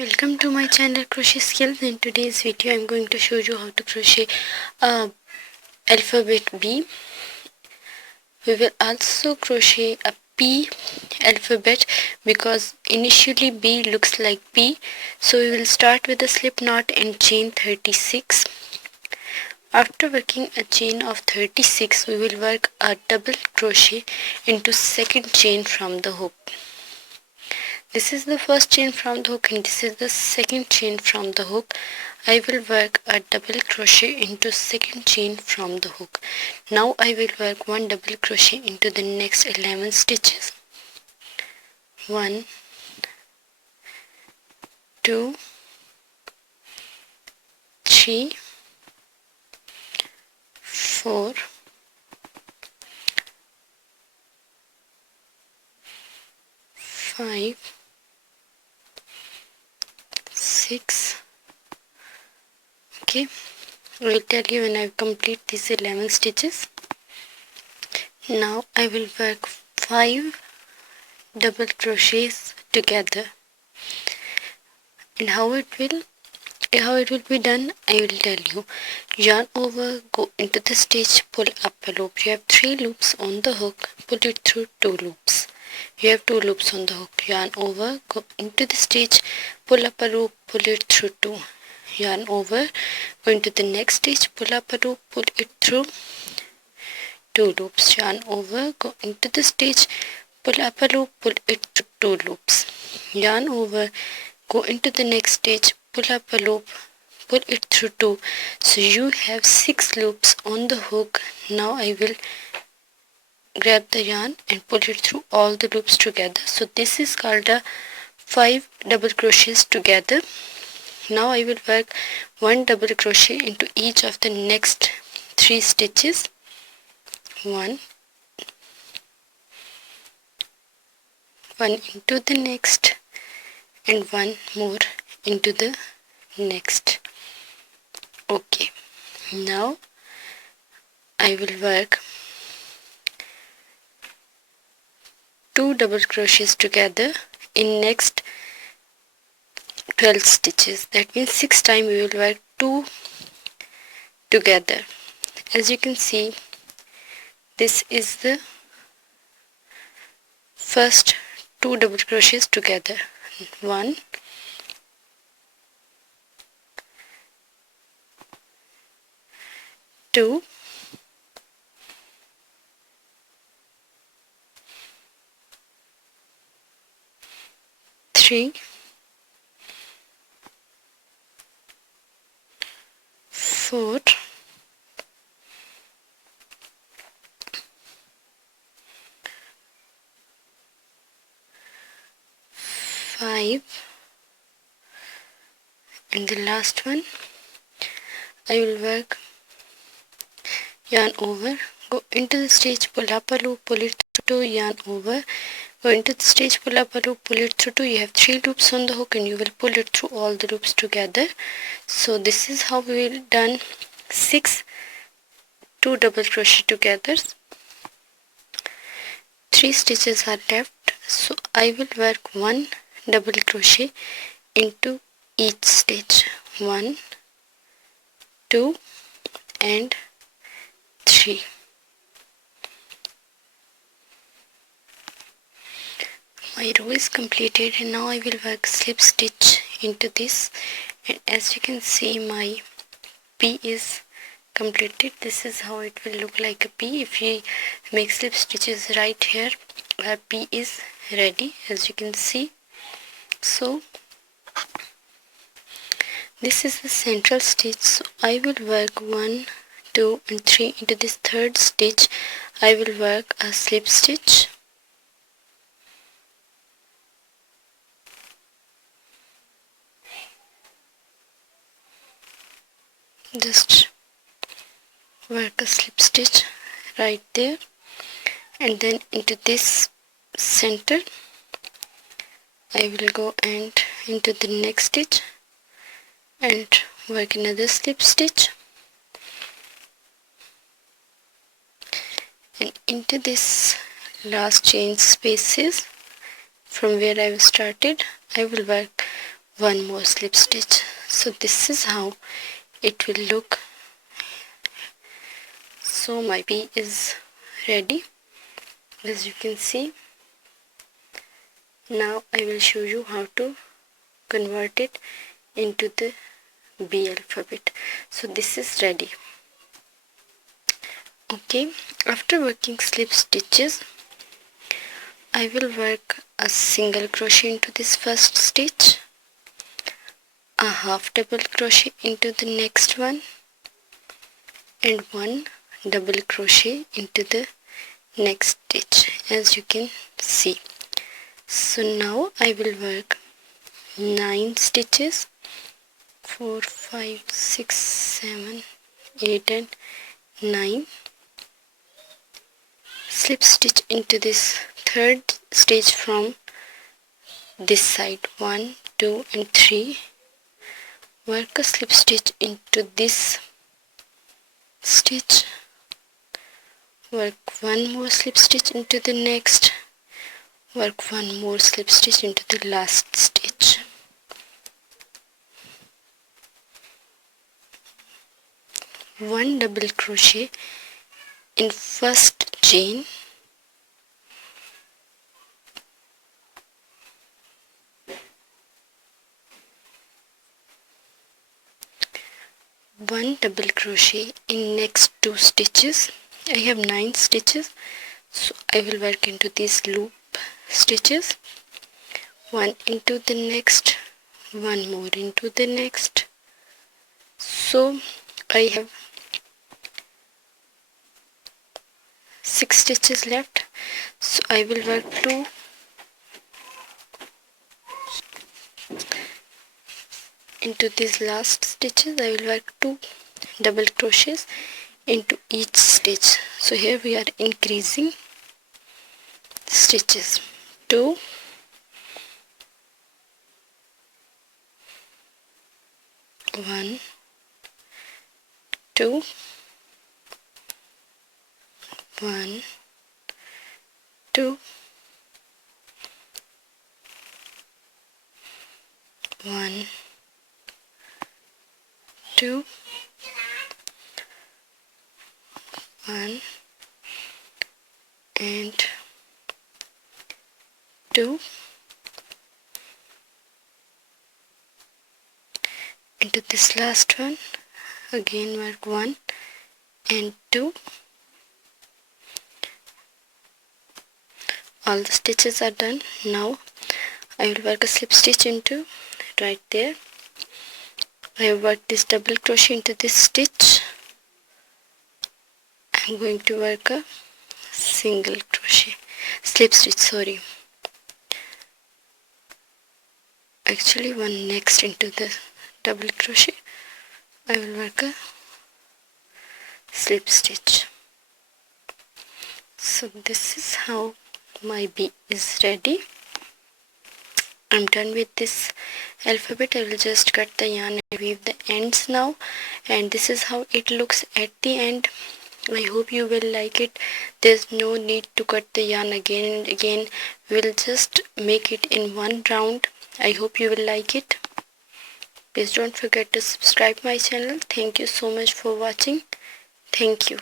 Welcome to my channel Crochet Skills. In today's video I'm going to show you how to crochet alphabet B. We will also crochet a P alphabet because initially B looks like P. So we will start with a slip knot and chain 36. After working a chain of 36, we will work a double crochet into second chain from the hook. This is the first chain from the hook and this is the second chain from the hook. I will work a double crochet into second chain from the hook. Now I will work one double crochet into the next 11 stitches. 1, 2, 3, 4, 5, 6. Okay, I will tell you when I complete these 11 stitches. Now I will work 5 double crochets together, and how it will be done I will tell you. Yarn over, go into the stitch, pull up a loop. You have 3 loops on the hook, pull it through 2 loops. You have 2 loops on the hook. Yarn over, go into the stitch, pull up a loop, pull it through 2. Yarn over, go into the next stitch, pull up a loop, pull it through 2 loops. Yarn over, go into the stitch, pull up a loop, pull it through 2 loops. Yarn over, go into the next stitch, pull up a loop, pull it through 2. So you have 6 loops on the hook. Now I will grab the yarn and pull it through all the loops together. So this is called a 5 double crochets together. Now I will work one double crochet into each of the next 3 stitches. 1 into the next and 1 more into the next. Okay, now I will work 2 double crochets together in next 12 stitches. That means 6 times we will work 2 together. As you can see, this is the first 2 double crochets together. 1, 2, 3, 4, 5, and the last one I will work yarn over, go into the stitch, pull up a loop, pull it through 2, yarn over, go into the stitch, pull up a loop, pull it through 2. You have 3 loops on the hook and you will pull it through all the loops together. So this is how we will done 6 2 double crochet together. 3 stitches are left, so I will work 1 double crochet into each stitch. 1, 2 and 3. My row is completed and now I will work slip stitch into this, and as you can see my P is completed. This is how it will look like a P. If you make slip stitches right here, our P is ready, as you can see. So this is the central stitch, so I will work 1, 2 and 3 into this third stitch. I will work a slip stitch. Just work a slip stitch right there, and then into this center I will go and into the next stitch and work another slip stitch, and into this last chain spaces from where I started I will work one more slip stitch. So this is how it will look. So my bee is ready, as you can see. Now I will show you how to convert it into the B alphabet. So this is ready. Okay, after working slip stitches, I will work a single crochet into this first stitch, a half double crochet into the next one, and one double crochet into the next stitch, as you can see. So now I will work 9 stitches, 4, 5, 6, 7, 8 and 9. Slip stitch into this third stitch from this side, 1, 2 and 3. Work a slip stitch into this stitch, work one more slip stitch into the next, work one more slip stitch into the last stitch. One double crochet in first chain, one double crochet in next 2 stitches. I have 9 stitches, so I will work into these loop stitches, one into the next, one more into the next. So I have 6 stitches left, so I will work 2 into these last stitches. I will work 2 double crochets into each stitch. So here we are increasing stitches, 2, 1, 2, 1, 2, 1, 2, 1 and 2 into this last one. Again work 1 and 2. All the stitches are done. Now I will work a slip stitch into right there. I have worked this double crochet into this stitch. I'm going to work a single crochet, slip stitch, sorry. Actually one next into the double crochet. I will work a slip stitch. So this is how my bee is ready. I'm done with this alphabet. I will just cut the yarn and weave the ends now, and this is how it looks at the end. I hope you will like it. There's no need to cut the yarn again and again. We'll just make it in one round. I hope you will like it. Please don't forget to subscribe my channel. Thank you so much for watching. Thank you.